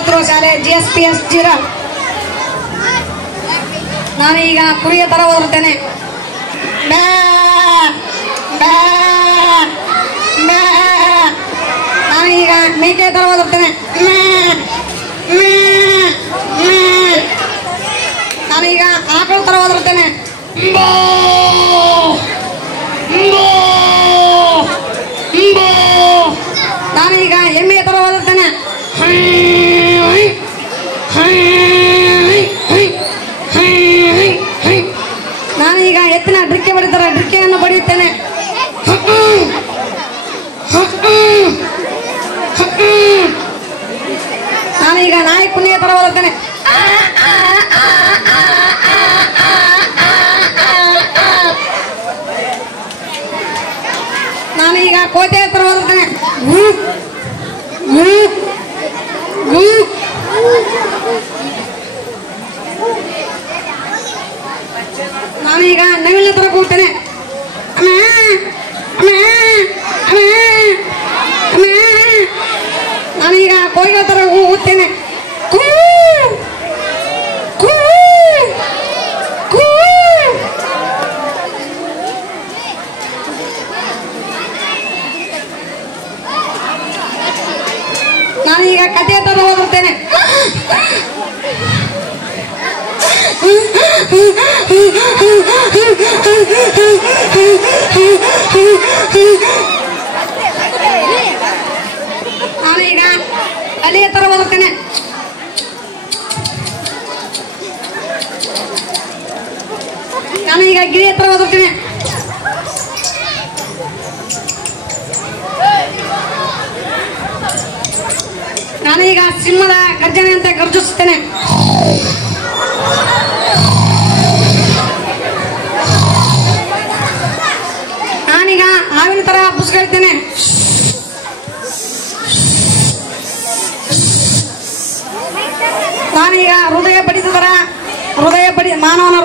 ಓದುತ್ತಿರುವ ಶಾಲೆ GSPS ಜಿರಾ. ನಾನು ಈಗ ಕುರಿಯ ತರ ಓದುತ್ತೇನೆ. ನಾನು ಈಗ ಮೇಕೆ ತರ ಓದುತ್ತೇನೆ. ನಾನೀಗ ಆಕಳ ತರ ಓದುತ್ತೇನೆ. ನಾನೀಗ ಎಮ್ಮೆ ತರ ಓದುತ್ತೇನೆ. ನಾನೀಗ ಎತ್ತಿನ ಡ್ರಿಕ್ಕೆ ಬಡಿತಾರೆ ಡ್ರಿಕ್ಕೆಯನ್ನು ಬಡಿಯುತ್ತೇನೆ. ನಾನೀಗ ನಾಯಿ ಕುನ್ನಿಯ ತರ ಓದುತ್ತೇನೆ. ನಾನೀಗ ಕೋಟೆ ತರ ಓದುತ್ತೇನೆ. ನಾನೀಗ ನವಿಲ ತರ ಕೂಗ್ತೇನೆ. ನಾನೀಗ ಕೋಗಿಲ ತರ ಕೂಗುತ್ತೇನೆ. ನಾನೀಗ ಕಥೆಯ ತರ ಓದುತ್ತೇನೆ. ನಾನೀಗ ಅಲಿಯ ತರ ಓದುತ್ತೇನೆ. ನಾನೀಗ ಗಿಳಿಯ ತರ ಓದುತ್ತೇನೆ. ನಾನೀಗ ಸಿಂಹದ ಗರ್ಜನೆ ಅಂತ ಗರ್ಜಿಸುತ್ತೇನೆ. ನಾನೀಗ ಹಾವಿನ ತರ ಬುಸ್ಕೊಳ್ತೇನೆ. ನಾನೀಗ ಮಾನವನ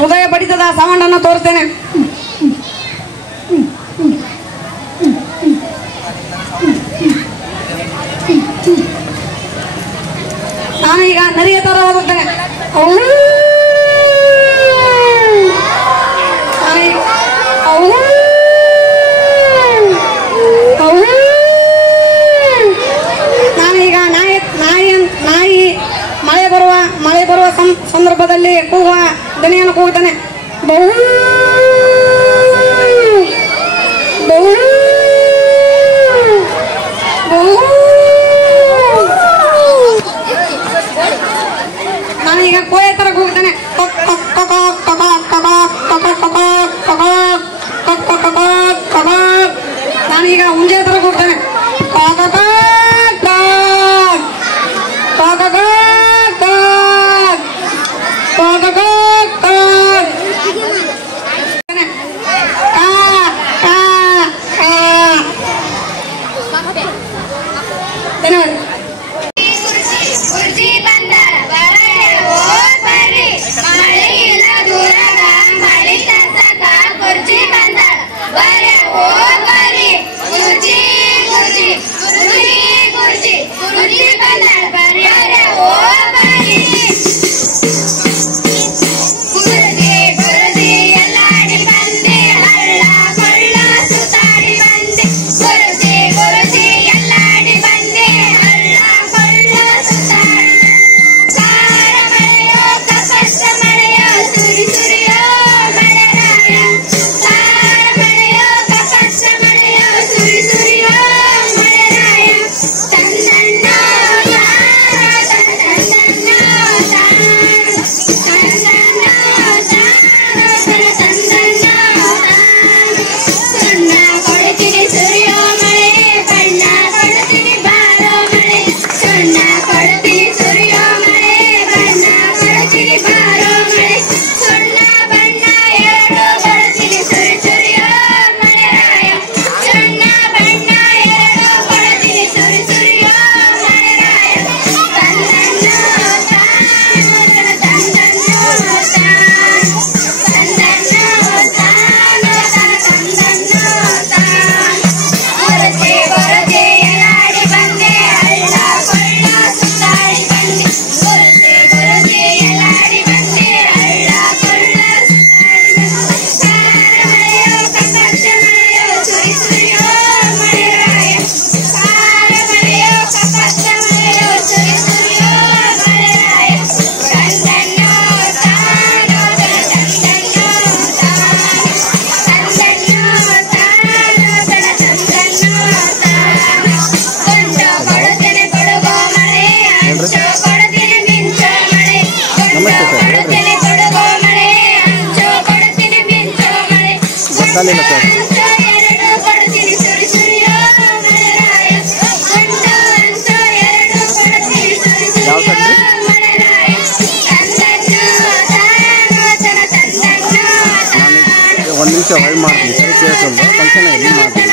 ಹೃದಯ ಬಡಿತದ ಸೌಂಡನ್ನು ತೋರುತ್ತೇನೆ. ನಾನೀಗ ನರಿಯ ತರ ಓದುತ್ತೇನೆ. ನಾನೀಗ ನಾಯಿ ಮಳೆ ಬರುವ ಸಂದರ್ಭದಲ್ಲಿ ಕೂಗುವ ದನಿಯನ್ನು ಕೂಗುತ್ತಾನೆ. ನಾನೀಗ ಕೋಯ ತರ ಕೂಗುತ್ತಾನೆ. ನಾನೀಗ ಹುಂಜೆ ತರ ಕೂಗ್ತಾನೆ. ಕೇಳಲಿಲ್ಲ ಸರ್. ಯಾವ ಸರ್? ಒಂದು ನಿಮಿಷ ಹೊಳ್ ಮಾಡ್ತೀನಿ ಸರಿ, ಕೇಳಿಸೋದು ಫಂಕ್ಷನ್ ಎಲ್ಲಿ ಮಾಡ್ತೀನಿ.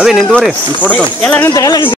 ಅದೇ ನಿಂತುವರಿ ಫೋಟೋ ಎಲ್ಲ ನಿಂತು ಎಲ್ಲ ನಿಂತು.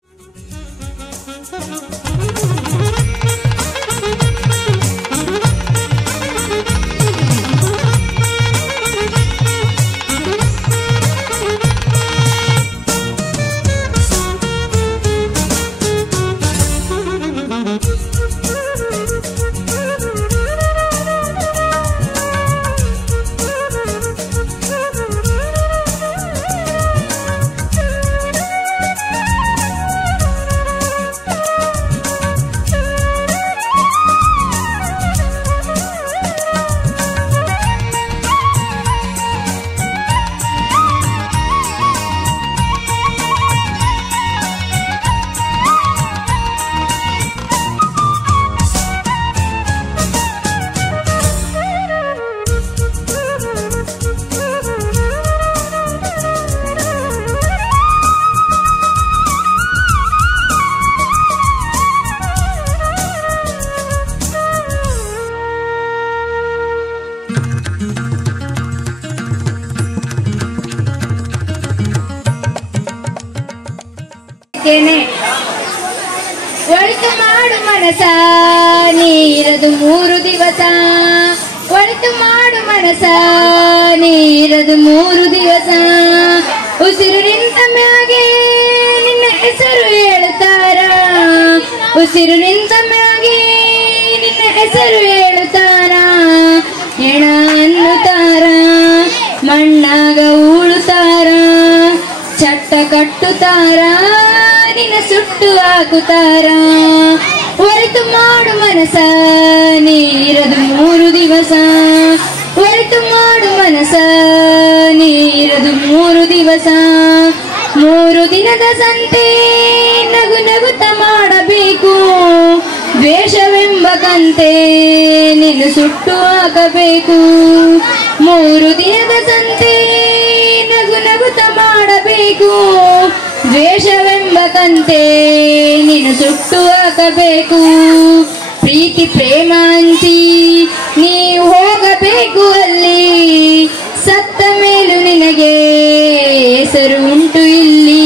ಒಳಿತು ಮಾಡು ಮನಸ ನೀರದು 3 ದಿವಸ, ಒಳಿತು ಮಾಡು ಮನಸ ನೀರದು 3 ದಿವಸ. ಉಸಿರು ನಿಂತ ಮ್ಯಾಗೆ ನಿನ್ನ ಹೆಸರು ಹೇಳುತ್ತಾರ, ಉಸಿರು ನಿಂತ ಮ್ಯಾಗೆ ನಿನ್ನ ಹೆಸರು ಹೇಳುತ್ತಾರ. ಹೆಣ ಅನ್ನುತ್ತಾರ, ಮಣ್ಣಾಗ ಉಳುತ್ತಾರ, ಚಟ್ಟ ಕಟ್ಟುತ್ತಾರ, ನಿನ್ನ ಸುಟ್ಟು ಹಾಕುತ್ತಾರ. ಒಳಿತು ಮಾಡು ಮನಸ ನೀರದು 3 ದಿವಸ, ಒಳಿತು ಮಾಡು ಮನಸ ನೀರದು 3 ದಿವಸ. 3 ದಿನದ ಸಂತೆ ನಗು ನಗುತ್ತ ಮಾಡಬೇಕು, ದ್ವೇಷವೆಂಬ ಕಂತೆ ನಿನ್ನ ಸುಟ್ಟು ಹಾಕಬೇಕು. 3 ದಿನದ ಸಂತೆ ನಗು ನಗುತ್ತ ಮಾಡಬೇಕು, ದ್ವೇಷವೆಂಬ ಕಂತೆ ನಿನ್ನ ಸುಟ್ಟು ಹಾಕಬೇಕು. ಪ್ರೀತಿ ಪ್ರೇಮ ಹಂಚಿ ನೀವು ಹೋಗಬೇಕು ಅಲ್ಲಿ, ಸತ್ತ ಮೇಲೂ ನಿನಗೆ ಹೆಸರು ಉಂಟು ಇಲ್ಲಿ.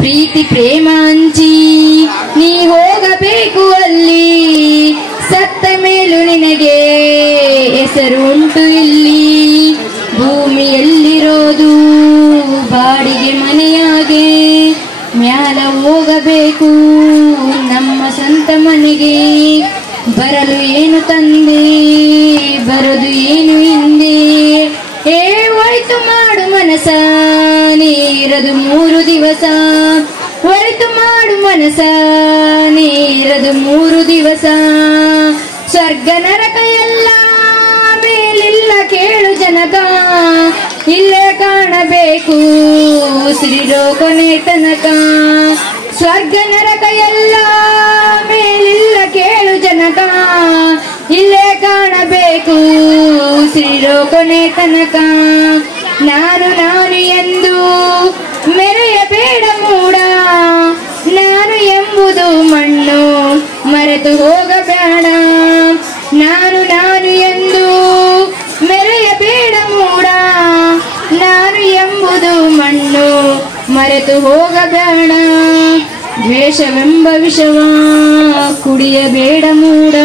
ಪ್ರೀತಿ ಪ್ರೇಮ ಹಂಚಿ ಸತ್ತ ಮೇಲೂ ನಿನಗೆ ಹೆಸರು ಉಂಟು ಇಲ್ಲಿ. ಭೂಮಿಯಲ್ಲಿರೋದು ಬಾಡಿಗೆ ಮನೆಯಾಗೆ, ಮ್ಯಾಲ ಹೋಗಬೇಕು ನಮ್ಮ ಸ್ವಂತ ಮನೆಗೆ. ಬರಲು ಏನು ತಂದೆ, ಬರದು ಏನು ಹಿಂದೆ. ಒಳಿತು ಮಾಡು ಮನಸ, ನೀರದು 3 ದಿವಸ. ಒಳಿತು ಮಾಡು ಮನಸ, ನೀರದು 3 ದಿವಸ. ಸ್ವರ್ಗ ನರಕ ಎಲ್ಲ ಮೇಲಿಲ್ಲ ಕೇಳು ಜನಕ, ಇಲ್ಲೇ ಕಾಣಬೇಕು ಉಸಿರಿರೋ ಕೊನೆ ತನಕ. ಸ್ವರ್ಗ ನರಕ ಎಲ್ಲ ಮೇಲಿಲ್ಲ ಕೇಳು ಜನಕ, ಇಲ್ಲೇ ಕಾಣಬೇಕು ಉಸಿರಿರೋ ಕೊನೆ ತನಕ. ನಾನು ನಾನು ಎಂದು ಮೆರೆಯಬೇಡ ಮೂಡ, ನಾನು ಎಂಬುದು ಮಣ್ಣು ಮರೆತು ಹೋಗಬೇಡ. ನಾನು ನಾನು ಎಂದು ಮೆರೆಯಬೇಡ ಮೂಡ, ನಾನು ಎಂಬುದು ಮಣ್ಣು ಮರೆತು ಹೋಗಬೇಡ. ದ್ವೇಷವೆಂಬ ವಿಷವ ಕುಡಿಯಬೇಡ ಮೂಡ,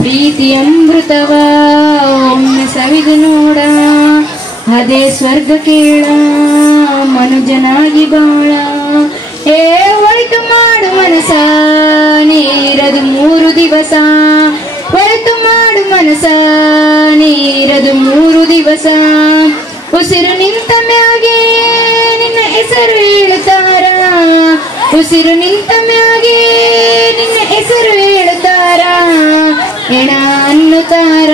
ಪ್ರೀತಿ ಅಮೃತವ ಒಮ್ಮೆ ಸವಿದು ನೋಡ. ಅದೇ ಸ್ವರ್ಗ ಕೇಳ ಮನುಜನಾಗಿ ಬಾಳ. ಒಳಿತು ಮಾಡು ಮನಸ, ನೀರದು 3 ದಿವಸ. ಒಳಿತು ಮಾಡು ಮನಸ, ನೀರದು 3 ದಿವಸ. ಉಸಿರು ನಿಂತ ಮ್ಯಾಗೆ ನಿನ್ನ ಹೆಸರು ಹೇಳುತ್ತಾರ, ಉಸಿರು ನಿಂತ ಮ್ಯಾಗೆ ನಿನ್ನ ಹೆಸರು ಹೇಳುತ್ತಾರ. ಹೆಣ ಅನ್ನುತ್ತಾರ,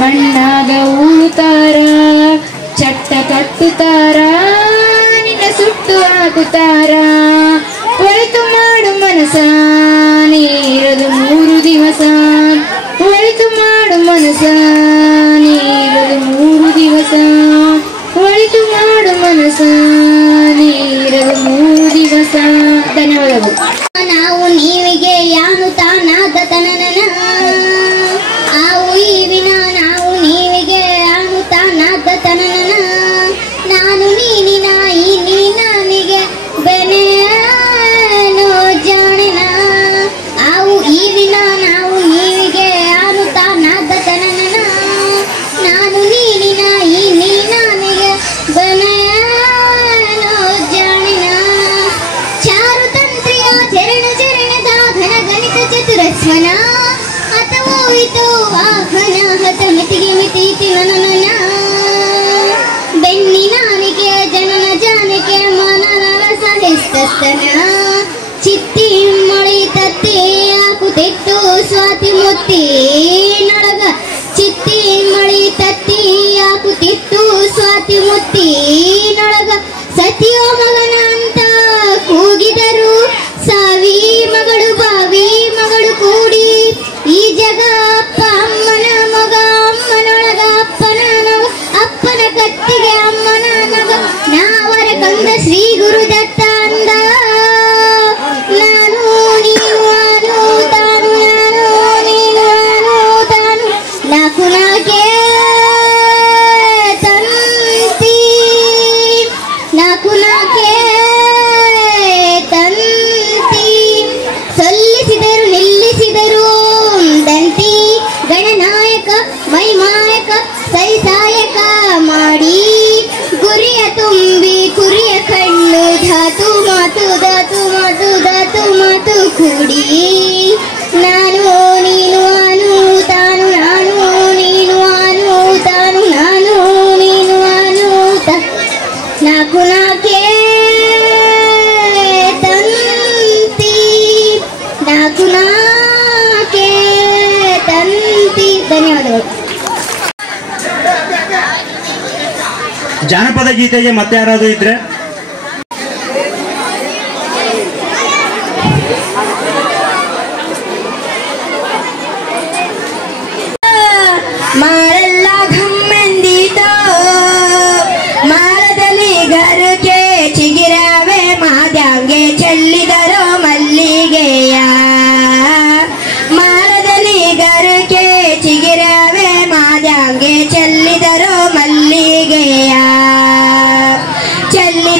ಮಣ್ಣಾಗ ಉಳುತ್ತಾರ, ಚಟ್ಟ ಕಟ್ಟುತ್ತಾರ, ನಿನ್ನ ಸುಟ್ಟು ಹಾಕುತ್ತಾರ. ಒಳಿತು ಮಾಡು ಮನಸ, ನೀರದು 3 ದಿವಸ. ಒಳಿತು ಮಾಡು ಮನಸ, ನೀರದು 3 ದಿವಸ. ಒಳಿತು ಮಾಡು ಮನಸ, ನೀರದು 3 ದಿವಸ. ಧನ್ಯವಾದಗಳು. ನಾವು ನೀವಿಗೆ ಯಾನು ತಾನಾದ ತನನನ, ಆವು ಈವಿನ ನಾವು ನೀವಿಗೆ ಯಾನು ತಾನಾದ ತನನನ. ನಾನು ನೀನಿನ ಈ ನೀನಿಗೆ ಬೆನೆನೋ ಜಾಣಿನ, ಆವು ಈವಿನ ನಾವು ನೀವಿಗೆ ಯಾನು ತಾನಾದ ತನನನ. ನಾನು ನೀನಿನ ಈ ನೀನಿಗೆ ಬೆನೆನೋ ಜಾಣಿನ. ಚಾರು ತಂತ್ರಿಯ ಚರಣ ಚರಣದ ಘನ ಗಣಿತ ಚತುರಸ್ವನ, ಅಥವಾ ಇದು ವಾಹನ ಹತ ಮಿತಿಗೆ ಮಿತಿ ನನನ. ಬೆನ್ನಿನಾನಿಗೆ ಜನನ ಜಾನಿಕೆ ಮನನ ಸಹಿಸ್ತನ, ಚಿತ್ತಿ ಮಳಿ ತತ್ತಿ ಹಾಕುತ್ತಿತ್ತು ಸ್ವಾತಿ ಮುತ್ತಿ ನೊಳಗ. ಚಿತ್ತಿ ಮಳಿ ತತ್ತಿ ಹಾಕುತ್ತಿತ್ತು ಸ್ವಾತಿ ಮುತ್ತಿ ನೊಳಗ. ಸತಿಯೋ ಮಗನ ಅಂತ ಕೂಗಿದರು, ಸಾವಿ ಮಗಳು ಬಾವಿ ಮಗಳು ಕೂಡಿ. ಈ ಜಗ ಅಪ್ಪ ಅಮ್ಮನ ಮಗ, ಅಮ್ಮನೊಳಗ ಅಪ್ಪನ ನಗ, ಅಪ್ಪನ ಕತ್ತಿಗೆ ಅಮ್ಮನ ನಗ. ನಾವರ ಕಂದ ಶ್ರೀ ಗುರುದತ್ತ ಅಂದ, ನಾನು ನೀನು ನಾನು ತಾನು, ನಾನು ನೀನು ನಾನು ತಾನು. ನಾಕು ನಾಕೆ ತಂತಿ, ನಾಕು ನಾಕೆ ತಂತಿ. ಸಲ್ಲಿಸಿದರು ನಿಲ್ಲಿಸಿದರು ದಂತಿ, ಗಣನಾಯಕ ಮೈಮಾಯಕ ಸೈಸಾಯಕ ಮಾಡಿ. ಗುರಿಯ ತುಂಬಿ ಕುರಿಯ ಕಣ್ಣು, ಧಾತು ಮಾತು ಧಾತು ಮಾತು ಧಾತು ಮಾತು ಕೂಡಿ. ನಾನು ನೀನು ನಾನು ತಾನು, ನಾನು ನೀನು ನಾನು ತಾನು, ನಾನು ನೀನು ನಾನು ನಾಕು ನಾಕೆ ತಂತಿ, ನಾಕು ನಾಕೆ ತಂತಿ. ಧನ್ಯವಾದಗಳು. ಜಾನಪದ ಗೀತೆಗೆ ಮತ್ತೆ ಯಾರಾದರೂ ಇದ್ರೆ ಮಾರೆಲ್ಲ ಘಮ್ಮೆಂದಿತೋ, ಮಾರದಲ್ಲಿ ಗರುಕೆ ಚಿಗಿರವೆ ಮಾದ್ಯಾಂಗೆ ಚೆಲ್ಲಿದರೋ ಮಲ್ಲಿಗೆಯ. ಮಾರದಲ್ಲಿ ಗರುಕೆ ಚಿಗಿರವೆ ಮಾದ್ಯಾಂಗೆ ಚೆಲ್ಲಿದರೋ ಮಲ್ಲಿಗೆಯ. ಚೆಲ್ಲಿ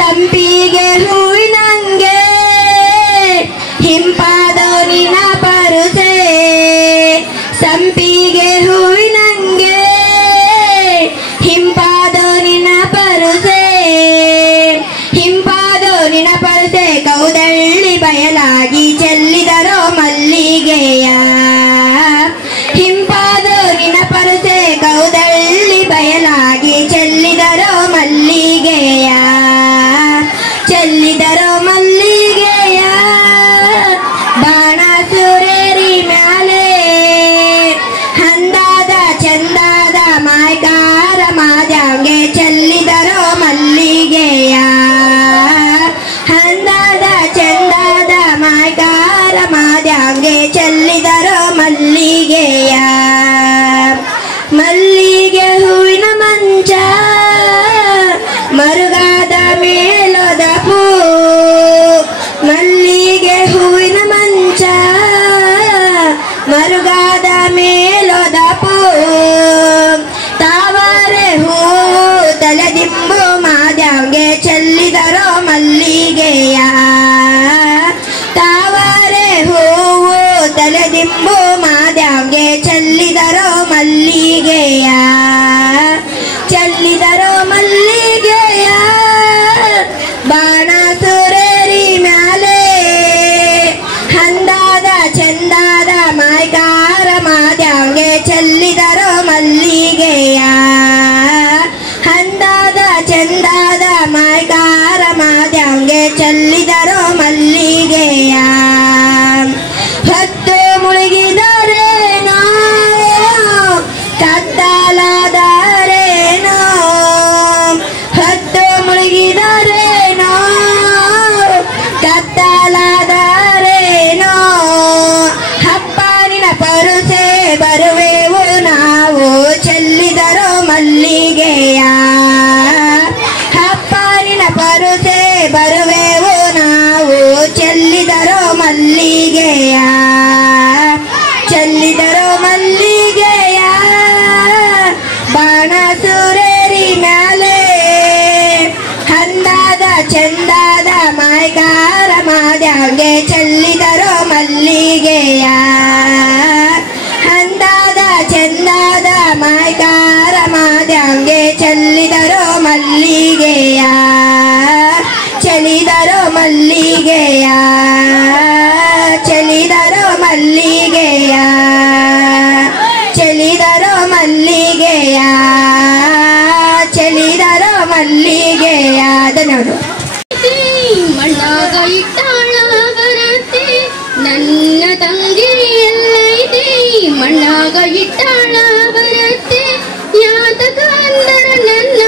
ಸಂಪಿಗೆ ಹೂವಿನಂಗೆ ಹಿಂಪಾದವು ನಿನ್ನ ಪರುಸೆ ಸಂಪಿಗೆ ಹೂವಿನಂಗೆ ಹಿಂಪಾದವು ನಿನ್ನ ಪರುಸೆ ಹಿಂಪಾದವು ನಿನ್ನ ಪರುಸೆ ಕೌದಳ್ಳಿ ಬಯಲಾಗಿ ಚೆಲ್ಲಿದರೋ ಮಲ್ಲಿಗೆಯ ಹಿಂಪಾದವು ನಿನ್ನ ಪರುಸೆ ಕೌದಳ್ಳಿ ಬಯಲಾಗಿ ಚೆಲ್ಲಿದರೋ ಮಲ್ಲಿಗೆಯ ಚೆಲ್ಲಿದರೋ ಮಲ್ಲಿಗೆಯ ಬಾಣ ಸುರೇರಿ ಮ್ಯಾಲೆ ಹಂದಾದ ಚಂದಾದ ಮಾಯ್ಕಾರ ಮಾದ್ಯಾಂಗೆ ಚೆಲ್ಲಿದರೋ ಮಲ್ಲಿಗೆಯ ಹಂದಾದ ಚಂದಾದ ಮಾಯ್ಕಾರ ಮಾದ್ಯಾಂಗೆ ಚೆಲ್ಲಿದರೋ ಮಲ್ಲಿಗೆಯ ಮಲ್ಲಿಗೆ ಹೂವಿನ ಮಂಚ ಮರುಗಾದ ಮೇಲೋದ ಪೂ ಮಲ್ಲಿಗೆ ಹೂವಿನ ಮಂಚ ಮರುಗಾದ ಮೇಲೋದ ಪೂ ತಾವರೆ ಹೂ ತಲೆದಿಂಬು ಮಾದ್ಯಾಂಗೆ ಚೆಲ್ಲಿದರೋ ಮಲ್ಲಿಗೆಯ ತಾವರೆ ಹೂವು ತಲೆದಿಂಬು ಮಾದ್ಯಾಂಗೆ ಚೆಲ್ಲಿದರೋ ಮಲ್ಲಿಗೆಯ ಚೆಲ್ಲಿದರೋ ಮಲ್ಲಿಗೆಯ ಬಾಣ ಸುರೇರಿ ಮ್ಯಾಲೆ ಹಂದಾದ ಚಂದಾದ ಮಾಯ್ಕಾರ ಮಾದ್ಯಾಂಗೆ ಚೆಲ್ಲಿದರೋ ಮಲ್ಲಿಗೆಯ ಹಂದಾದ ಚಂದಾದ ಮಾಯ್ಕಾರ ಮಾದ್ಯಾಂಗೆ ಚೆಲ್ಲಿದರೋ ಮಲ್ಲಿಗೆಯ ಹೊತ್ತು ಮುಳುಗಿದರೇನೋ ಕತ್ತಲಾದರೇನೋ ಹೊತ್ತು ಮುಳುಗಿದರೇನೋ ಕತ್ತಲಾದರೇನೋ ಹಪ್ಪನಿನ ಪರುಸೆ ಬರುವೆವು ನಾವು ಚೆಲ್ಲಿದರೋ ಮಲ್ಲಿಗೆಯ ಹಪ್ಪನಿನ ಪರುಸೆ ಬರುವೆವು ನಾವು ಚೆಲ್ಲಿದರೋ ಮಲ್ಲಿಗೆಯ ಚೆಲ್ಲಿದರೋ ಮಲ್ಲಿಗೆಯ ಬಾಣ ಸುರೇರಿ ಮ್ಯಾಲೆ ಹಂದಾದ ಚಂದಾದ ಮಾಯ್ಕಾರ ಮಾದ್ಯಾಂಗೆ ಚೆಲ್ಲಿದರೋ ಮಲ್ಲಿಗೆಯ ಹಂದಾದ ಚಂದಾದ ಮಾಯ್ಕಾರ ಮಾದ್ಯಾಂಗೆ ಚೆಲ್ಲಿದರೋ ಮಲ್ಲಿಗೆಯ ಚೆಲ್ಲಿದರೋ ಮಲ್ಲಿಗೆಯ ಚೆಲ್ಲಿದರೋ ಮಲ್ಲಿಗೆಯ ಚೆಲ್ಲಿದರೋ ಮಲ್ಲಿಗೆಯ ಚೆಲ್ಲಿದರೋ ಮಲ್ಲಿಗೆಯ ಧನ್ಯವಾದ. ಮಣ್ಣಾಗ ಇಟ್ಟಾಳ ಬರತ್ತೆ ನನ್ನ ತಂಗಿ ಎಲ್ಲೈತೆ ಮಣ್ಣಾಗ ಇಟ್ಟಾಳ ಬರತ್ತೆ ಯಾತಕ ಅಂದರ ನನ್ನ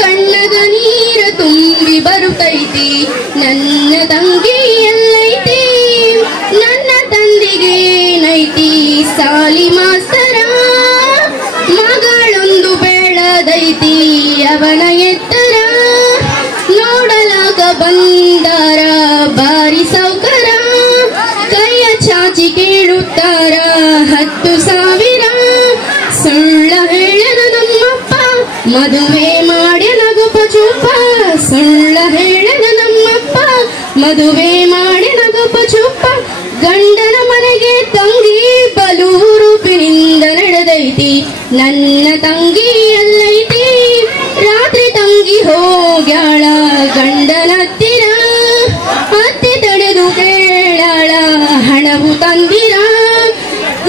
ಕಣ್ಣಗ ನೀರ ತುಂಬಿ ಬರುತ್ತೈತಿ ನನ್ನ ತಂಗಿ ಎಲ್ಲೈತಿ ನನ್ನ ತಂದಿಗೇನೈತಿ ಸಾಲಿ ಮಾಸ್ತರ ಮಗಳೊಂದು ಬೆಳದೈತಿ ಅವನ ಎತ್ತರ ನೋಡಲಾಗ ಬಂದಾರ ಬಾರಿ ಸೌಕರ ಕೈಯ ಚಾಚಿ ಕೇಳುತ್ತಾರ 10,000 ಸುಳ್ಳ ಹೇಳನ ನಮ್ಮಪ್ಪ ಮದುವೆ ಮಾಡಿ ನಗುಪ ಚೂಪ ಸುಳ್ಳ ಹೇಳನ ನಮ್ಮಪ್ಪ ಮದುವೆ ಮಾಡಿ ನಗುಪ ಚೂಪ ಗಂಡನ ಮನೆಗೆ ತಂಗಿ ಬಲೂರುಪಿನಿಂದ ನಡೆದೈತಿ ನನ್ನ ತಂಗಿ ಎಲ್ಲೈತಿ ರಾತ್ರಿ ತಂಗಿ ಹೋಗ್ಯಾಳ ಗಂಡನತ್ತಿರ ಅತ್ತೆ ತಡೆದು ಕೇಳಾಳ ಹಣವು ತಂದಿರ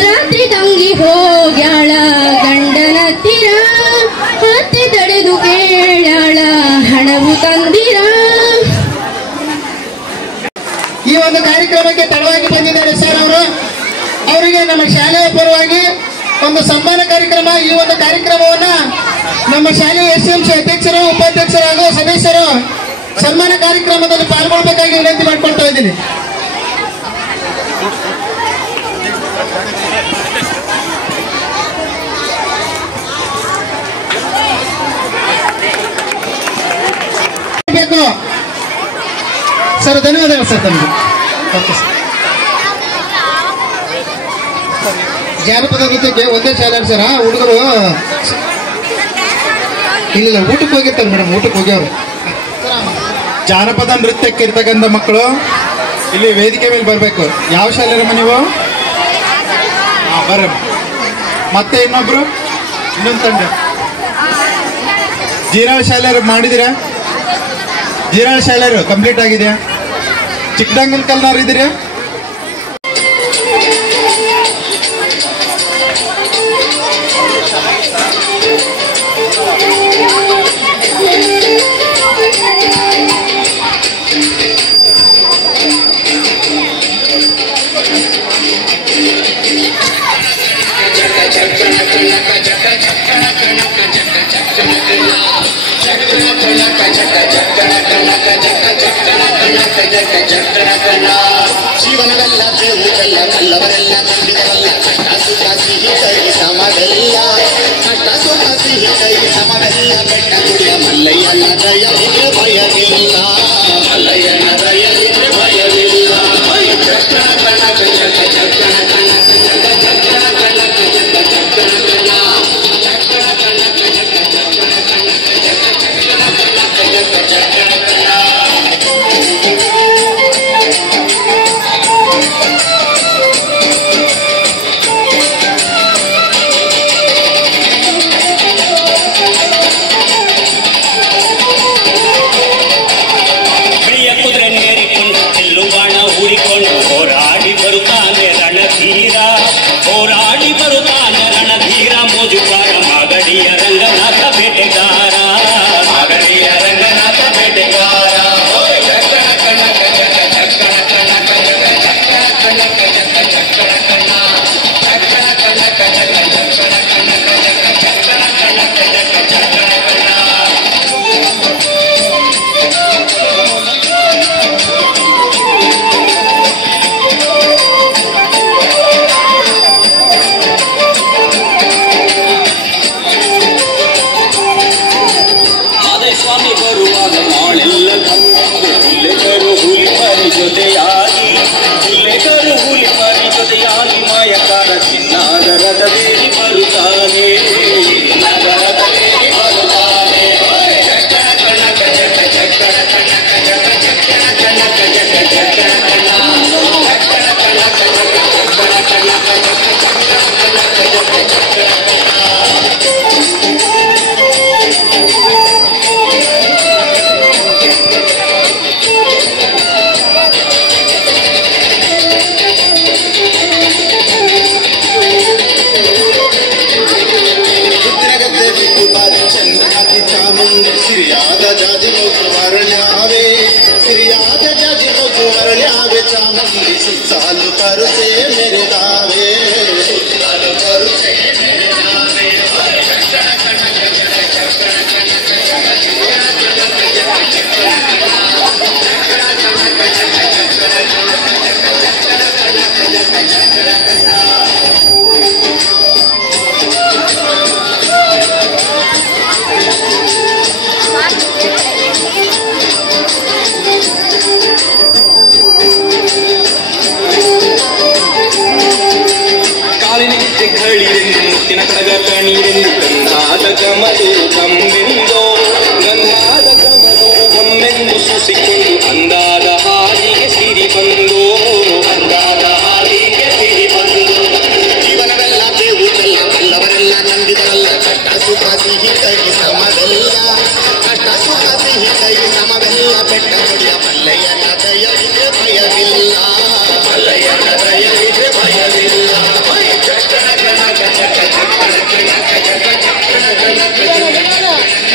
ರಾತ್ರಿ ತಂಗಿ ಹೋಗ್ಯಾಳ ಗಂಡನತ್ತಿರ ಅತ್ತೆ ತಡೆದು ಕೇಳಾಳ ಹಣವು ತಂದಿರ. ಈ ಒಂದು ಕಾರ್ಯಕ್ರಮಕ್ಕೆ ತಡವಾಗಿ ಬಂದಿದ್ದಾರೆ ಸರ್ ಅವರು. ಅವರಿಗೆ ನಮ್ಮ ಶಾಲೆಯ ಪರವಾಗಿ ಒಂದು ಸನ್ಮಾನ ಕಾರ್ಯಕ್ರಮ. ಈ ಒಂದು ಕಾರ್ಯಕ್ರಮವನ್ನ ನಮ್ಮ ಶಾಲೆಯ SMC ಅಧ್ಯಕ್ಷರು ಉಪಾಧ್ಯಕ್ಷರು ಹಾಗೂ ಸದಸ್ಯರು ಸನ್ಮಾನ ಕಾರ್ಯಕ್ರಮದಲ್ಲಿ ಪಾಲ್ಗೊಳ್ಳಬೇಕಾಗಿ ವಿನಂತಿ ಮಾಡಿಕೊಳ್ತಾ ಇದ್ದೀನಿ. ಸರ್ ಧನ್ಯವಾದಗಳು ಸರ್ ತಮಗೆ. Okay sir. ಜಾನಪದ ನೃತ್ಯಕ್ಕೆ ಒಂದೇ ಶಾಲೆ ಸರ್. ಹುಡುಗರು ಇಲ್ಲ ಊಟಕ್ಕೆ ಹೋಗಿರ್ತಾರೆ ಮೇಡಮ್, ಊಟಕ್ಕೆ ಹೋಗ್ಯವ್ರು. ಜಾನಪದ ನೃತ್ಯಕ್ಕೆ ಇರ್ತಕ್ಕಂಥ ಮಕ್ಕಳು ಇಲ್ಲಿ ವೇದಿಕೆ ಮೇಲೆ ಬರಬೇಕು. ಯಾವ ಶಾಲೆರಮ್ಮ ನೀವು? ಬರ್ರಿ. ಮತ್ತೆ ಇನ್ನೊಬ್ರು, ಇನ್ನೊಂದು ತಂಡ ಜೀರಾಳ ಶಾಲೆಯರು ಮಾಡಿದಿರಾ? ಜೀರಾಳ ಶಾಲೆಯರು ಕಂಪ್ಲೀಟ್ ಆಗಿದೆಯಾ? ಚಿಕ್ಕದಂಗನ ಕಲ್ನವ್ರು ಇದ್ದೀರಾ? ಜೀವನವೆಲ್ಲ ಬೇವುಗಲ್ಲ ಕಲ್ಲವರೆಲ್ಲ ನಂಬಿದರಲ್ಲ ಕಷ್ಟ ಸುಖ ಸಿಹಿ ಕೈ ಸಮವೆಲ್ಲ ಕಷ್ಟ ಸುಖ ಸಿಹಿ ಕೈ ಸಮವೆಲ್ಲ ಬೆಟ್ಟ ಕುಡಿಯ ಮಲ್ಲಯ್ಯನ ದಯವಿದ್ರೆ ಭಯವಿಲ್ಲ ಮಲ್ಲಯ್ಯನ ದಯವಿದ್ರೆ ಭಯವಿಲ್ಲ ಚಕ್ಕಣ ಕಣಕ ಚಕ್ಕ ಚಕ್ಕಣ ಕಣಕ ಚಕ್ಕ ಚಕ್ಕಣ ಕಣಕ ಚಕ್ಕ ಚಕ್ಕಣ ಕಣ ಚಕ್ಕಣ ಕಣಕ ಚಕ್ಕ ಚಕ್ಕಣ ಕಣಕ ಚಕ್ಕ ಚಕ್ಕಣ ಕಣಕ ಚಕ್ಕ ಚಕ್ಕಣ ಕಣ. ಹೋರಾಡಿ ಬರುತ್ತಾನೆ ರಣಧೀರ ಮೋಜುಗಾರ ಮಾಗಡಿಯ ರಂಗನಾಥ ಬೇಟೆಗಾರ ಮಾಗಡಿಯ ರಂಗನಾಥ ಬೇಟೆಗಾರ ಸ್ವಾಮಿ ಬರುವಾಗ ನಾಳೆಲ್ಲ ಹುಲ್ಲೆಕರು ಹುಲಿಮರಿ ಜೊತೆಯಾಗಿ ಮಾಯಕಾರ ಚಿನ್ನಾಗರದ ಬೇರಿ ಬರುತ್ತಾನೆ ನಗರದ ಬೇರಿ ಬರುತ್ತಾನೆ ಕಣಕ ಜಕ ಚಕ್ಕಣ ಕಣಕ ಜಕ ಚಕ್ಕಣ ಕಣಕ ಜಕ ಚಕ್ಕಣ ಕಣ ಚಕ್ಕಣ ಕಣಕ ಜಕ ಚಕ್ಕಣ ಕಣಕ ಜಕ ಚಕ್ಕಣ ಕಣಕ ಜಕ ಚಕ್ಕಣ ಸಿರಿಯಾದ ಜಾಜಿ ಮರಣ್ಯಾವೆ ಸಿರಿಯಾದ ಜಾಜಿ ಮರಣ್ಯಾವೆ ಚಾಮುಂಡಿ ಸುತ್ತಾಲು ಕರುಸೆ ಮೆರೆದಾವೆ ಸುತ್ತಾಲು ಕರುಸೆ ಮೆರೆದಾವೆ ಮುತ್ತಿನ ಕಡಗ ನೀರೆಂದು ಗಂಧಾದ ಗಮಲು ಗಮ್ಮೆಂದೋ ಗಂಧಾದ ಗಮಲು ಗಮ್ಮೆಂದು ಸೂಸಿಕೊಂಡು ಅಂದಾದ ಹಾದಿಗೆ ಸಿರಿ ಬಂದು ಅಂದಾದ ಹಾದಿಗೆ ಸಿರಿ ಬಂದು ಜೀವನವೆಲ್ಲ ಬೇವುಗಲ್ಲ ಕಲ್ಲವರೆಲ್ಲ ನಂಬಿದರಲ್ಲ ಕಷ್ಟ ಸುಖ ಸಿಹಿ ಕೈ ಸಮವೆಲ್ಲ ಕಷ್ಟ ಸುಖ ಸಿಹಿ ಕೈ ಸಮವೆಲ್ಲ ಬೆಟ್ಟ ಕೊಡಿಯ ಮಲ್ಲಯ್ಯನ ದಯವಿದ್ರೆ ಭಯವಿಲ್ಲ ಮಲ್ಲಯ್ಯನ ದಯವಿದ್ರೆ ಭಯವಿಲ್ಲ ಚಕ್ಕಣ ಕಣಕ ಚಕ್ಕ ಚಕ್ಕಣ ಕಣಕ ಚಕ್ಕ ಚಕ್ಕಣ ಕಣಕ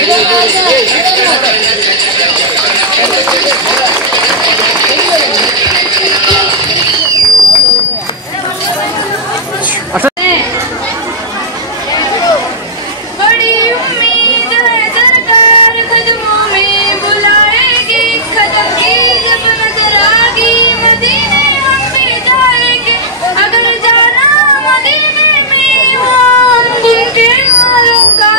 बड़ी उम्मीद है सरकार कदमों में बुलाएगी कदम की जब नजर आगी मदीने हम भी जाएंगे अगर जाना मदीने में हम उनके मालों का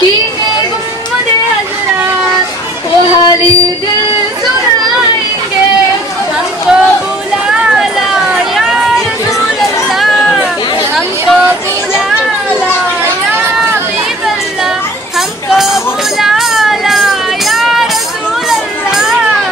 कीने गुम्मदे हजरात वो हाली दिल सुनाएंगे हमको बुला ला या रसूल अल्लाह हमको बुला ला या हबीब अल्लाह हमको बुला ला या रसूल अल्लाह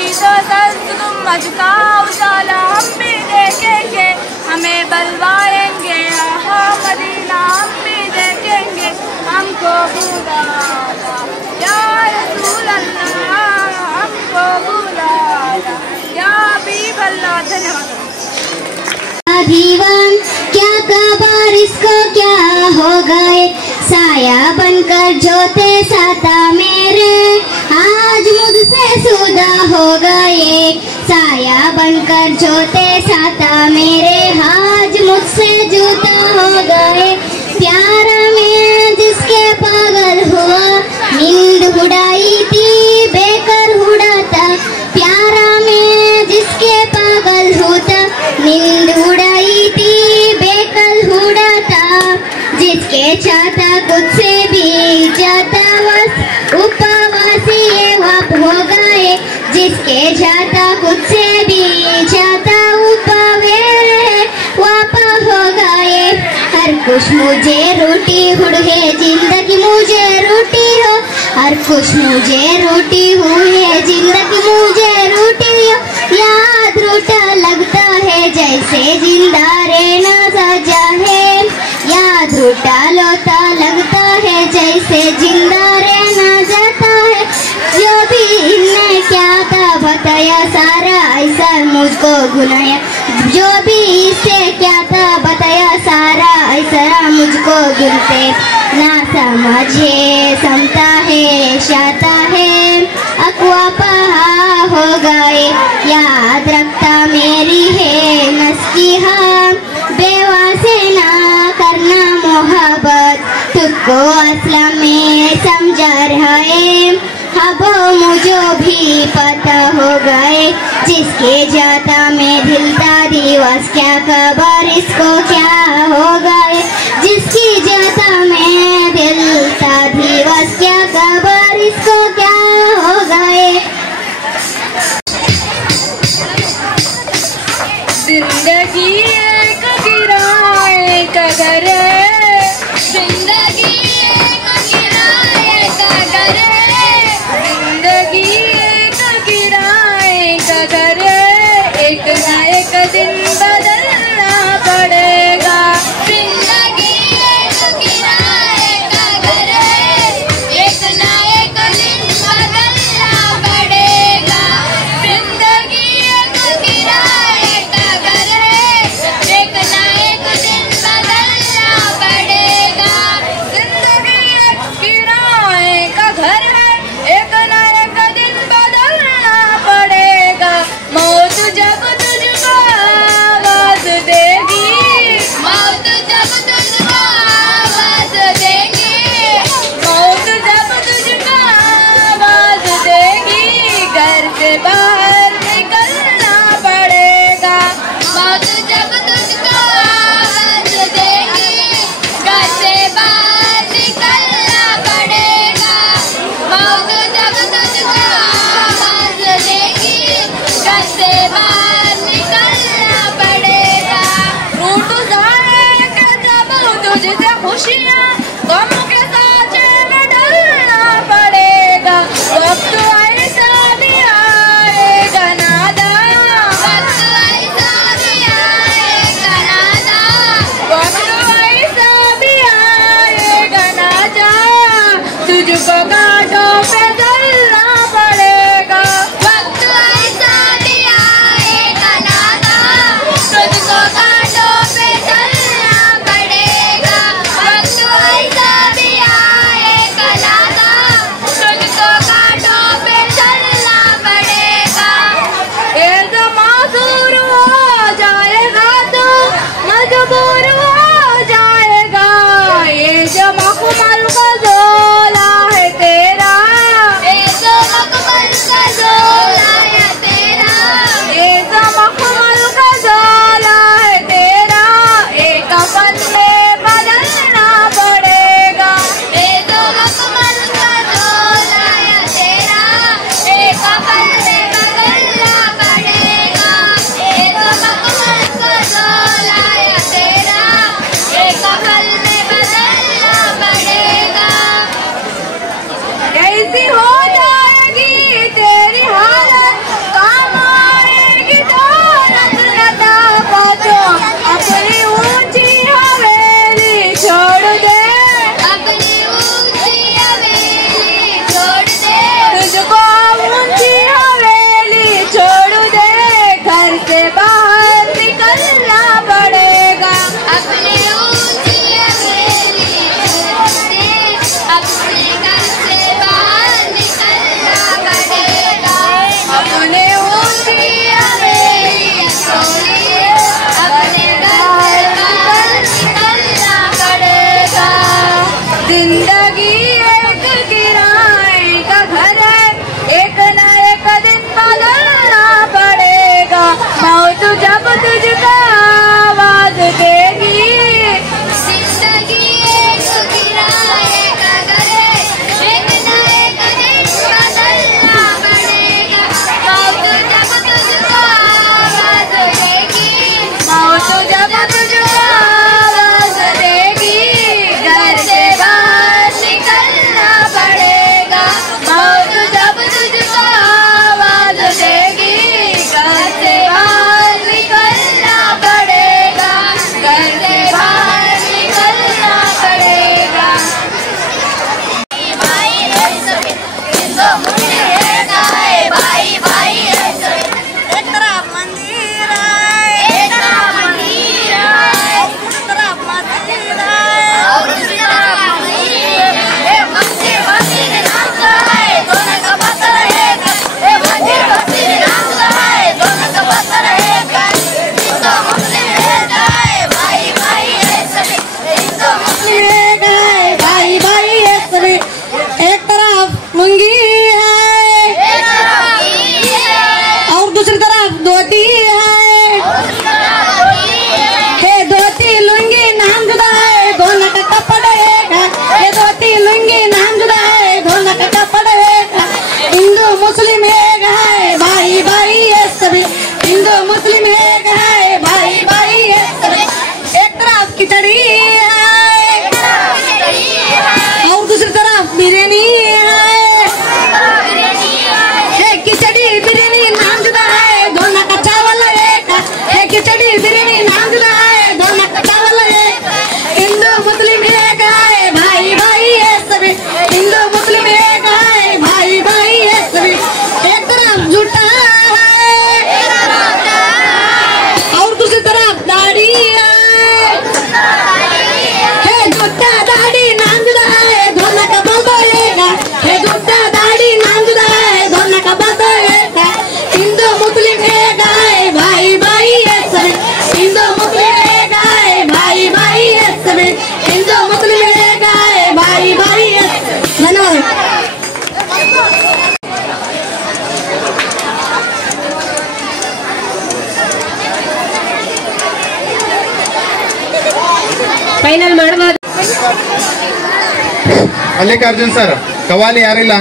भी तो दर्द तुम मजका उजाला हम भी देखेंगे, हमें बलवाएंगे आहा मदीना हम भी देखेंगे, हमको बुलाया या रसूल अल्लाह, हमको बुलाया या हबीब अल्लाह। धन्यवाद। दीवान क्या खबर इसको क्या हो गए, साया बनकर जोते साता मेरे आज मुझसे जुदा हो गए, साया बनकर जोते साता मेरे आज मुझसे जुदा हो गए। प्यारा में जिसके पागल हुआ नींद उड़ाई थी बेकर उड़ाता, प्यारा में जिसके पागल होता नींद उड़ाई थी बेकर उड़ाता, जिसके चाहता खुद से भी जाता बस उपवासी वाप हो गए, जिसके जाता खुद से भी जाता उपवे वापा हो गए। हर कुछ मुझे रोटी हुए जिंदगी मुझे रोटी हो, हर कुछ मुझे रोटी हुई है जिंदगी मुझे रोटी हो, याद रोटा लगता है जैसे जिंदा रहना सजा है, याद रोटा लोटा लगता है जैसे जिंदा रहना जाता है। जो भी इनने क्या था बताया सारा ऐसा मुझको गुनाया, जो भी इससे क्या था बताया सारा ऐसा मुझको गिनते, ना समझे समता है शाता है अकवा पहा हो गए, याद रखता मेरी है नस्की हाँ बेवा से ना करना मोहब्बत, तुझको असला में समझा रहे हबो मुझे भी पता हो गए, जिसके जाता में दिलता दिवस क्या खबर इसको क्या हो गए, जिसकी जाता में दिलता दिवस क्या खबर इसको क्या हो गए। जिंदगी एक किराए का घर है, जिंदगी एक किराए का घर है, जिंदगी एक किराए का घर है, एक ना एक दिन बदलना पड़ेगा, जिंदगी एक किराए का घर है, एक ना एक दिन बदलना पड़ेगा, जिंदगी एक किराए का घर है, एक ना एक दिन बदलना पड़ेगा, जिंदगी एक किराए का घर है, एक ना एक दिन बदलना पड़ेगा। मौत जब तुझको आवाज देगी, मौत जब तुझको आवाज देगी, मौत जब तुझको आवाज देगी, घर से बाहर निकलना पड़ेगा, मौत जब तुझको आवाज देगी, घर से बाहर निकलना पड़ेगा, मौत जब तुझको आवाज देगी, घर से बाहर निकलना पड़ेगा। रूठ जाएगा जब तुझसे खुशियाँ, गम के साँचे में ढलना पड़ेगा, वक्त ऐसा भी आएगा नादा, वक्त ऐसा भी आएगा नादा, वक्त ऐसा भी आएगा नादा, तुझको कांटों पे चलना पड़ेगा, वक्त ऐसा भी आएगा नादा, तुझको कांटों पे चलना पड़ेगा, वक्त ऐसा भी ಫೈನಲ್ ಮಾಡಬಹುದು. ಮಲ್ಲಿಕಾರ್ಜುನ್ ಸರ್, ಕವಾಲಿ ಯಾರಿಲ್ಲ,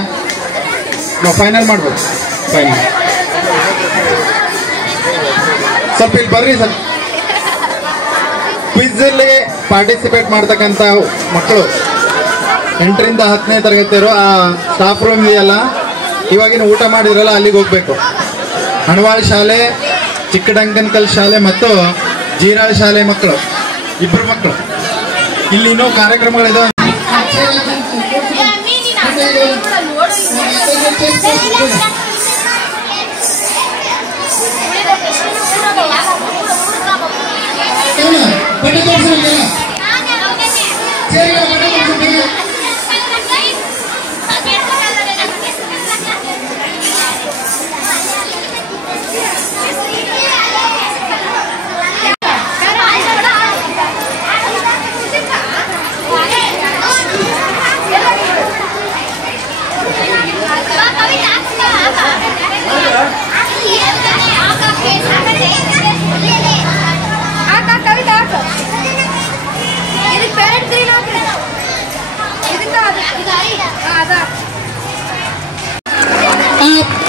ನಾವು ಫೈನಲ್ ಮಾಡ್ಬೋದು. ಫೈನಲ್ ಸ್ವಲ್ಪ ಇಲ್ಲಿ ಬರ್ರಿ ಸರ್. ಕ್ವಿಝಲ್ಲಿ ಪಾರ್ಟಿಸಿಪೇಟ್ ಮಾಡ್ತಕ್ಕಂಥ ಮಕ್ಕಳು 8ರಿಂದ 10ನೇ ತರಗತಿಯವರು ಆ ಸ್ಟಾಫ್ ರೂಮ್ ಇದೆಯಲ್ಲ, ಇವಾಗಿನ ಊಟ ಮಾಡಿದ್ರಲ್ಲ ಅಲ್ಲಿಗೆ ಹೋಗ್ಬೇಕು. ಹಣವಾಳ್ ಶಾಲೆ, ಚಿಕ್ಕಡಂಕನಕಲ್ ಶಾಲೆ ಮತ್ತು ಜೀರಾಳ್ ಶಾಲೆ ಮಕ್ಕಳು, ಇಬ್ಬರು ಮಕ್ಕಳು. ಇಲ್ಲಿ ಇನ್ನೂ ಕಾರ್ಯಕ್ರಮಗಳಿದಾವೆ.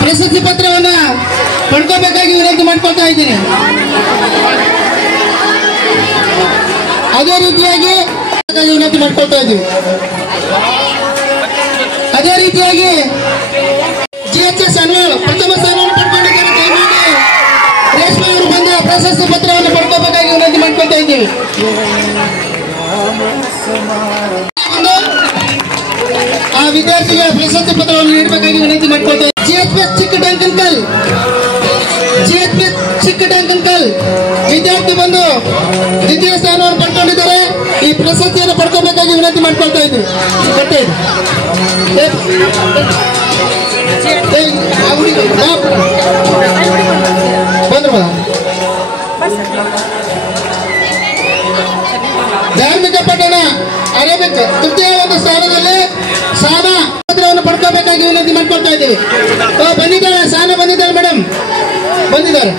ಪ್ರಶಸ್ತಿ ಪತ್ರವನ್ನ ಪಡ್ಕೋಬೇಕಾಗಿ ವಿನಂತಿ ಮಾಡ್ಕೊಳ್ತಾ ಇದ್ದೀನಿ. ಅದೇ ರೀತಿಯಾಗಿ ವಿನಂತಿ ಮಾಡ್ಕೊಳ್ತಾ ಇದ್ದೀವಿ. ಅದೇ ರೀತಿಯಾಗಿ GHS ಅನ್ವಲ್ ಪ್ರಥಮ ಸ್ಥಾನವನ್ನು ಪಡ್ಕೊಂಡಿದ್ದಾರೆ. ದಯಮಾಡಿ ರೇಷ್ಮೆ ಅವರು ಬಂದ ಪ್ರಶಸ್ತಿ ಪತ್ರವನ್ನು ಪಡ್ಕೋಬೇಕಾಗಿ ವಿನಂತಿ ಮಾಡ್ಕೊಳ್ತಾ ಇದ್ದೀವಿ. ಆ ವಿದ್ಯಾರ್ಥಿಗೆ ಪ್ರಶಸ್ತಿ ಪತ್ರವನ್ನು ನೀಡಬೇಕಾಗಿ ವಿನಂತಿ ಮಾಡ್ಕೊಳ್ತಾ ಇದ್ದೀವಿ. GHS ಚಿಕ್ಕಡಂಕನಕಲ್ ವಿದ್ಯಾರ್ಥಿ ಬಂದು ದ್ವಿತೀಯ ಸ್ಥಾನವನ್ನು ಪಡ್ಕೊಂಡಿದ್ದಾರೆ. ಈ ಪ್ರಶಸ್ತಿಯನ್ನು ಪಡ್ಕೋಬೇಕಾಗಿ ವಿನಂತಿ ಮಾಡ್ಕೊಳ್ತಾ ಇದ್ದೀವಿ. ಧಾರ್ಮಿಕ ಪಟ್ಟಣ ಅರೇಬಿಕ್ ತೃತೀಯ ಒಂದು ಸ್ಥಾನದಲ್ಲಿ ಸಾನಾ ಪತ್ರವನ್ನು ಪಡ್ಕೋಬೇಕಾಗಿ ವಿನಂತಿ ಮಾಡ್ಕೊಳ್ತಾ ಇದ್ದೀವಿ. ಬಂದಿದ್ದಾರೆ, ಸಾನಾ ಬಂದಿದ್ದಾರೆ ಮೇಡಮ್, ಬಂದಿದ್ದಾರೆ.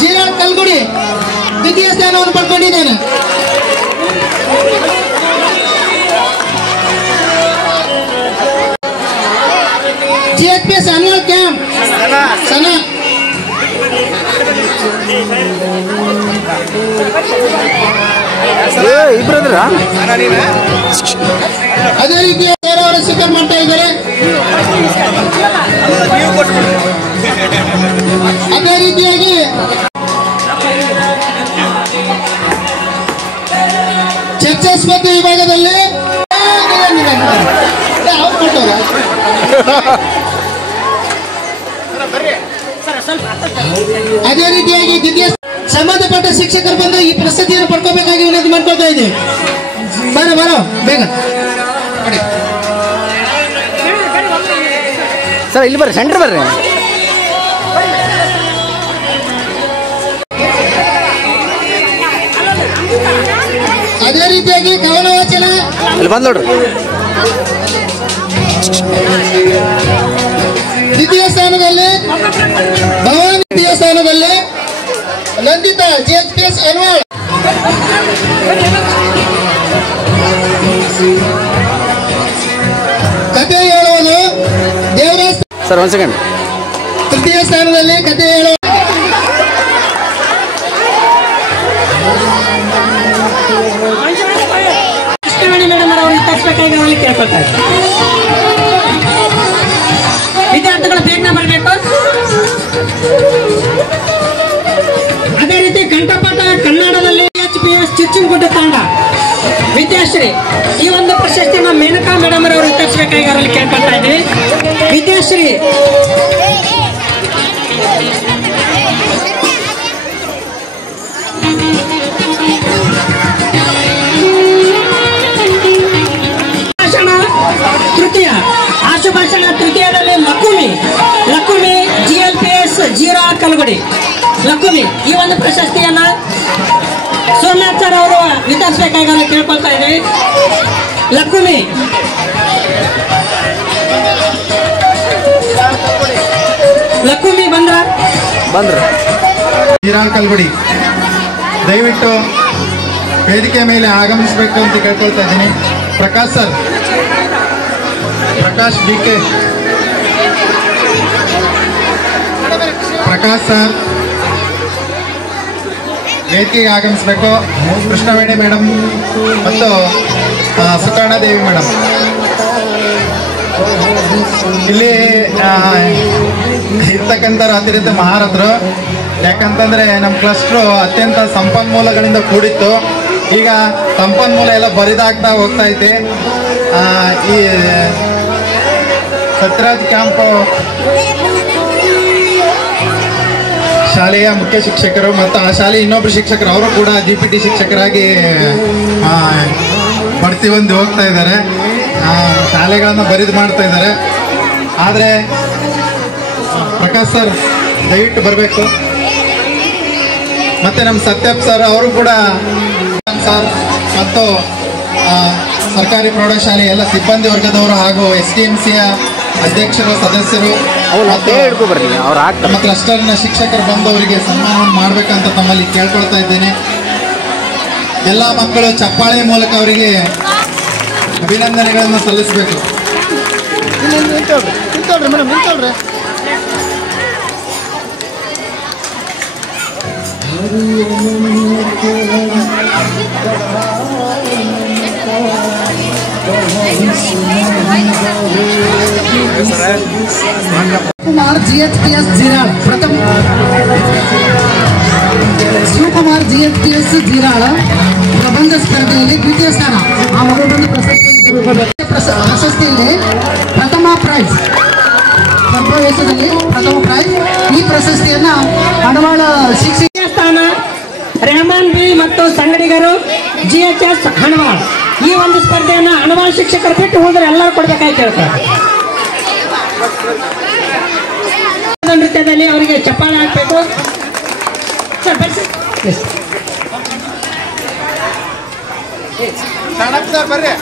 ಜೀರಾಳ್ ಕಲ್ಗುಡಿ ದ್ವಿತೀಯ ಸ್ಥಾನವನ್ನು ಪಡ್ಕೊಂಡಿದ್ದೇನೆ. GHPS ಅನ್ವಲ್ ಕ್ಯಾಂಪ್ ಸನಾ ಅದೇ ರೀತಿ ಅವರು ಸ್ವೀಕಾರ ಮಾಡ್ತಾ ಇದ್ದಾರೆ. ಅದೇ ರೀತಿಯಾಗಿ ಚರ್ಚಾಸ್ಪದ ವಿಭಾಗದಲ್ಲಿ ಅದೇ ರೀತಿಯಾಗಿ ದ್ವಿತೀಯ ಸಂಬಂಧಪಟ್ಟ ಶಿಕ್ಷಕರು ಬಂದು ಈ ಪ್ರಶಸ್ತಿಯನ್ನು ಪಡ್ಕೋಬೇಕಾಗಿ ವಿನಂತಿ ಮಾಡ್ಕೊಳ್ತಾ ಇದ್ದೀವಿ. ಬರೋ ಬೇಗ ಸರ್, ಇಲ್ಲಿ ಬರ್ರಿ, ಸೆಂಟರ್ ಬರ್ರಿ. ಅದೇ ರೀತಿಯಾಗಿ ಕವನ ವಾಚನ ಇಲ್ಲಿ ಬಂದ್ ನೋಡ್ರಿ. ದ್ವಿತೀಯ ಸ್ಥಾನದಲ್ಲಿ ಭವಾನಿ, ದ್ವಿತೀಯ ಸ್ಥಾನದಲ್ಲಿ ನಂದಿತಾ GHPS ಅನ್ವಾಳ್. ಕಥೆ ಹೇಳುವುದು ದೇವರಾಜ್ ಸರ್, ಒಂದ್ ಸೆಕೆಂಡ್. ತೃತೀಯ ಸ್ಥಾನದಲ್ಲಿ ಕಥೆ ಹೇಳುವ ಮೇಡಮ್ ಅವರಿಗೆ ತರಿಸಬೇಕಾಗಿ ಅವರಲ್ಲಿ ಕೇಳ್ಕೊಳ್ತಾರೆ. ವಿದ್ಯಾರ್ಥಿಗಳು ಬೇಗನೆ ಬರಬೇಕು. ಅದೇ ರೀತಿ ಕಂಠಪಾಠ ಕನ್ನಡದಲ್ಲಿ HPS ಚಿಚ್ಚನಗುಡ್ಡ ತಾಂಡ ವಿದ್ಯಾಶ್ರೀ ಈ ಒಂದು ಪ್ರಶಸ್ತಿಯನ್ನು ಮೇನಕಾ ಮೇಡಮ್ ಅವರು ವಿತರಿಸಬೇಕಾಗಿ ಅವರಲ್ಲಿ ಕೇಳ್ಕೊಳ್ತಾ ಇದ್ದೀವಿ. ವಿದ್ಯಾಶ್ರೀ ತೃತೀಯ ಆಶುಭಾಷಣ ತೃತೀಯದಲ್ಲಿ ಲಕ್ಕುಮಿ GLPS ಜೀರಾ ಕಲಗುಡಿ ಲಕ್ಕುಮಿ ಈ ಒಂದು ಪ್ರಶಸ್ತಿಯನ್ನ ಸೋಮನಾಥ್ ಸರ್ ಅವರು ವಿತರಿಸಬೇಕಾಗಿ ಅವ್ರು ಕೇಳ್ಕೊಳ್ತಾ ಇದ್ದೀವಿ. ಲಕ್ಕುಮಿ ಬಂದ್ರ ಜೀರಾಳ್ ಕಲ್ಗುಡಿ ದಯವಿಟ್ಟು ವೇದಿಕೆ ಮೇಲೆ ಆಗಮಿಸಬೇಕು ಅಂತ ಕೇಳ್ಕೊಳ್ತಾ ಇದ್ದೀನಿ. Prakash sir, Prakash BK, Prakash sir ವೇದಿಕೆಗೆ ಆಗಮಿಸಬೇಕು. ಕೃಷ್ಣವೇಣಿ ಮೇಡಮ್ ಮತ್ತು ಸುಕರ್ಣದೇವಿ ಮೇಡಮ್. ಇಲ್ಲಿ ಇರ್ತಕ್ಕಂಥ ಅತಿರಿಕ್ತ ಮಹಾರಥರು, ಯಾಕಂತಂದ್ರೆ ನಮ್ಮ ಕ್ಲಸ್ಟ್ರು ಅತ್ಯಂತ ಸಂಪನ್ಮೂಲಗಳಿಂದ ಕೂಡಿತ್ತು. ಈಗ ಸಂಪನ್ಮೂಲ ಎಲ್ಲ ಬರಿದಾಗ್ತಾ ಹೋಗ್ತಾ ಐತೆ. ಈ ಸತ್ಯರಾಜ್ ಕ್ಯಾಂಪ್ ಶಾಲೆಯ ಮುಖ್ಯ ಶಿಕ್ಷಕರು ಮತ್ತು ಆ ಶಾಲೆಯ ಇನ್ನೊಬ್ಬರು ಶಿಕ್ಷಕರು, ಅವರು ಕೂಡ GPT ಶಿಕ್ಷಕರಾಗಿ ಬಡ್ತಿ ಹೊಂದಿ ಹೋಗ್ತಾ ಇದ್ದಾರೆ. ಶಾಲೆಗಳನ್ನು ಬರಿದು ಮಾಡ್ತಾ ಇದ್ದಾರೆ. ಆದರೆ ಪ್ರಕಾಶ್ ಸರ್ ದಯವಿಟ್ಟು ಬರಬೇಕು. ಮತ್ತು ನಮ್ಮ ಸತ್ಯಪ್ ಸರ್ ಅವರು ಕೂಡ ಸರ್ ಮತ್ತು ಸರ್ಕಾರಿ ಪ್ರೌಢಶಾಲೆ ಎಲ್ಲ ಸಿಬ್ಬಂದಿ ವರ್ಗದವರು ಹಾಗೂ STMCಯ ಅಧ್ಯಕ್ಷರು, ಸದಸ್ಯರು, ನಮ್ಮ ಕ್ಲಸ್ಟರ್ನ ಶಿಕ್ಷಕರು ಬಂದವರಿಗೆ ಸನ್ಮಾನವನ್ನು ಮಾಡಬೇಕಂತ ತಮ್ಮಲ್ಲಿ ಕೇಳ್ಕೊಳ್ತಾ ಇದ್ದೇನೆ. ಎಲ್ಲ ಮಕ್ಕಳು ಚಪ್ಪಾಳೆ ಮೂಲಕ ಅವರಿಗೆ ಅಭಿನಂದನೆಗಳನ್ನು ಸಲ್ಲಿಸಬೇಕು. ಕುಮಾರ್ GHPS ಜಿರಾಳ್ ಪ್ರಥಮ ಶಿವಕುಮಾರ್ GHPS ಜಿರಾಳ ಪ್ರಬಂಧ ಸ್ಪರ್ಧೆಯಲ್ಲಿ ದ್ವಿತೀಯ ಸ್ಥಾನ. ಆ ಮಗಳು ಬಂದು ಪ್ರಶಸ್ತಿಯಲ್ಲಿ ಪ್ರಥಮ ಪ್ರೈಸ್, ಪ್ರವೇಶದಲ್ಲಿ ಪ್ರಥಮ ಪ್ರೈಸ್. ಈ ಪ್ರಶಸ್ತಿಯನ್ನ ಹಣವಾಳ ಶಿಕ್ಷಕ ಸ್ಥಾನ ರೆಹಮಾನ್ ಬಿ ಮತ್ತು ಸಂಗಡಿಗರು GHS ಹಣವಾಳ್. ಈ ಒಂದು ಸ್ಪರ್ಧೆಯನ್ನ ಹಣವಾಳ್ ಶಿಕ್ಷಕರು ಬಿಟ್ಟು ಹೋದ್ರೆ ಎಲ್ಲರೂ ಕೊಡ್ಬೇಕಾಗಿ ಹೇಳ್ತಾರೆ. ನೃತ್ಯದಲ್ಲಿ ಅವರಿಗೆ ಚಪ್ಪಾಳೆ ಹಾಕಬೇಕು. ಸರ್ ಬರ್ರಿ.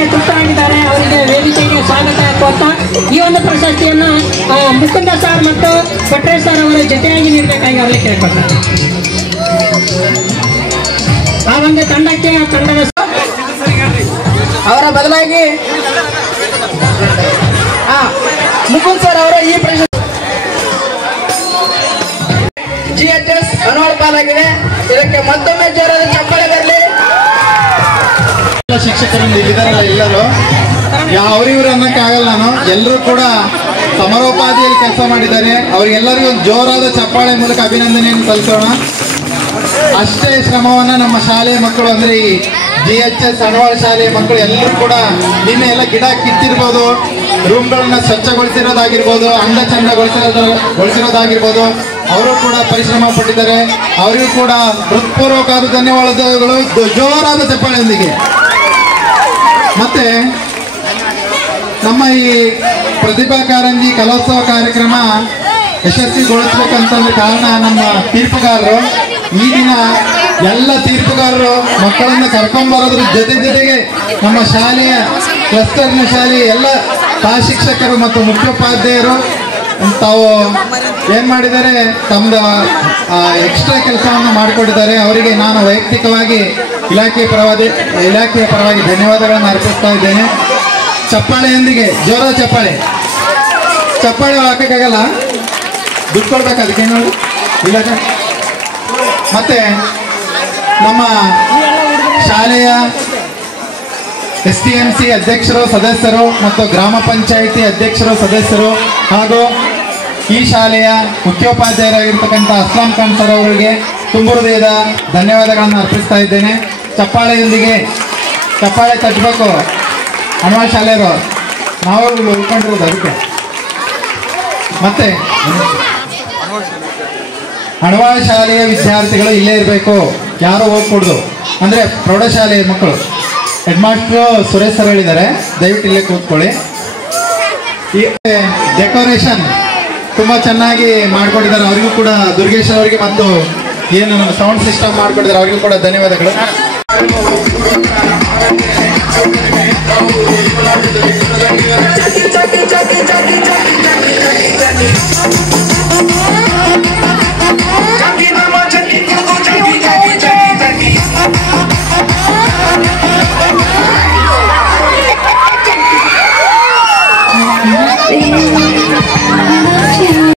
ಕಾರ್ಯಕ್ರಮಕ್ಕೆ ತೃಪ್ತರಾಗಿದ್ದಾರೆ. ಅವರಿಗೆ ವೇದಿಕೆಗೆ ಸ್ವಾಗತ ಕೋರ್ತಾ ಈ ಒಂದು ಪ್ರಶಸ್ತಿಯನ್ನ ಮುಕುಂದ ಸರ್ ಮತ್ತು ಭಟ್ರೆ ಸರ್ ಅವರ ಜೊತೆಯಾಗಿ ನೀಡಬೇಕಾಗಿ ಅವರಿಗೆ ಕೇಳ್ಕೊಳ್ತಾರೆ. ಆ ಒಂದು ತಂಡಕ್ಕೆ ತಂಡದ ಅವರ ಬದಲಾಗಿ ಮುಕುಂದ್ ಸರ್ ಅವರ ಈ ಪ್ರಶಸ್ತಿ GHS ಅನುವಾದ ಪಾಲಾಗಿದೆ. ಇದಕ್ಕೆ ಮತ್ತೊಮ್ಮೆ ಜೋರಾದ ಚಪ್ಪಾಳೆ ಬರಲಿ. ಶಿಕ್ಷಕರು ಇದ್ದಾರಲ್ಲ ಎಲ್ಲರೂ ಅವ್ರಿವ್ರು ಅನ್ನಕ್ಕೆ ಆಗಲ್ಲ. ನಾನು ಎಲ್ಲರೂ ಕೂಡ ಸಮರೋಪಾದಿಯಲ್ಲಿ ಕೆಲಸ ಮಾಡಿದ್ದಾರೆ. ಅವ್ರಿಗೆಲ್ಲರಿಗೂ ಒಂದು ಜೋರಾದ ಚಪ್ಪಾಳೆ ಮೂಲಕ ಅಭಿನಂದನೆಯನ್ನು ಸಲ್ಲಿಸೋಣ. ಅಷ್ಟೇ ಶ್ರಮವನ್ನ ನಮ್ಮ ಶಾಲೆಯ ಮಕ್ಕಳು ಅಂದ್ರೆ ಈ GHS ಅಣವಾಳ ಶಾಲೆಯ ಮಕ್ಕಳು ಎಲ್ಲರೂ ಕೂಡ ನಿನ್ನೆ ಎಲ್ಲ ಗಿಡ ಕಿತ್ತಿರ್ಬೋದು, ರೂಮ್ಗಳನ್ನ ಸ್ವಚ್ಛಗೊಳಿಸಿರೋದಾಗಿರ್ಬೋದು, ಅಂದ ಚಂದಗೊಳಿಸಿರೋದಾಗಿರ್ಬೋದು, ಅವರು ಕೂಡ ಪರಿಶ್ರಮ ಪಟ್ಟಿದ್ದಾರೆ. ಅವರಿಗೂ ಕೂಡ ಹೃತ್ಪೂರ್ವಕವಾದ ಧನ್ಯವಾದಗಳು ಜೋರಾದ ಚಪ್ಪಾಳೆಯೊಂದಿಗೆ. ಮತ್ತೆ ನಮ್ಮ ಈ ಪ್ರತಿಭಾ ಕಾರಂಜಿ ಕಲೋತ್ಸವ ಕಾರ್ಯಕ್ರಮ ಯಶಸ್ವಿಗೊಳಿಸ್ಬೇಕಂತಂದ್ರೆ ಕಾರಣ ನಮ್ಮ ತೀರ್ಪುಗಾರರು. ಈ ದಿನ ಎಲ್ಲ ತೀರ್ಪುಗಾರರು ಮಕ್ಕಳನ್ನು ಕರ್ಕೊಂಡ್ಬರೋದ್ರ ಜೊತೆಗೆ ನಮ್ಮ ಶಾಲೆಯ ಕ್ಲಸ್ಟರ್ನ ಶಾಲೆಯ ಎಲ್ಲ ಶಿಕ್ಷಕರು ಮತ್ತು ಮುಖ್ಯೋಪಾಧ್ಯಾಯರು ತಾವು ಏನ್ ಮಾಡಿದ್ದಾರೆ, ತಮ್ಮದ ಎಕ್ಸ್ಟ್ರಾ ಕೆಲಸವನ್ನು ಮಾಡಿಕೊಟ್ಟಿದ್ದಾರೆ. ಅವರಿಗೆ ನಾನು ವೈಯಕ್ತಿಕವಾಗಿ ಇಲಾಖೆಯ ಪರವಾಗಿ ಧನ್ಯವಾದಗಳನ್ನು ಅರ್ಪಿಸ್ತಾ ಇದ್ದೇನೆ. ಚಪ್ಪಾಳೆಯೊಂದಿಗೆ ಜೋರ ಚಪ್ಪಾಳೆ ಹಾಕಕ್ಕಾಗಲ್ಲ, ದುಡ್ಡು ಕೊಡ್ಬೇಕು ಅದಕ್ಕೆ ನೋಡಿ ಇಲ್ಲ. ಮತ್ತೆ ನಮ್ಮ ಶಾಲೆಯ STMC ಅಧ್ಯಕ್ಷರು ಸದಸ್ಯರು ಮತ್ತು ಗ್ರಾಮ ಪಂಚಾಯಿತಿ ಅಧ್ಯಕ್ಷರು ಸದಸ್ಯರು ಹಾಗೂ ಈ ಶಾಲೆಯ ಮುಖ್ಯೋಪಾಧ್ಯಾಯರಾಗಿರ್ತಕ್ಕಂಥ ಅಸ್ಲಾಂ ಖಾನ್ ಸರ್ ಅವರಿಗೆ ತುಂಬ ಹೃದಯದ ಧನ್ಯವಾದಗಳನ್ನು ಅರ್ಪಿಸ್ತಾ ಇದ್ದೇನೆ. ಚಪ್ಪಾಳೆ ತಟ್ಟಬೇಕು ಅಣವಾಳ ಶಾಲೆಯವರು, ನಾವು ಉಳ್ಕೊಂಡಿರೋದು ಅದಕ್ಕೆ. ಮತ್ತೆ ಅಣವಾಳ ಶಾಲೆಯ ವಿದ್ಯಾರ್ಥಿಗಳು ಇಲ್ಲೇ ಇರಬೇಕು, ಯಾರು ಹೋಗ್ಕೊಡ್ದು. ಅಂದ್ರೆ ಪ್ರೌಢಶಾಲೆಯ ಮಕ್ಕಳು ಹೆಡ್ ಮಾಸ್ಟ್ರು ಸುರೇಶ್ ಸರ್ ಹೇಳಿದ್ದಾರೆ, ದಯವಿಟ್ಟು ಇಲ್ಲೇ ಕೂತ್ಕೊಳ್ಳಿ. ಈ ಡೆಕೋರೇಷನ್ ತುಂಬಾ ಚೆನ್ನಾಗಿ ಮಾಡ್ಕೊಂಡಿದ್ದಾರೆ. ಅವರಿಗೂ ಕೂಡ ದುರ್ಗೇಶ್ ಅವರಿಗೆ ಮತ್ತು ಏನು ಸೌಂಡ್ ಸಿಸ್ಟಮ್ ಮಾಡ್ಕೊಂಡಿದ್ದಾರೆ ಅವರಿಗೂ ಕೂಡ ಧನ್ಯವಾದಗಳು.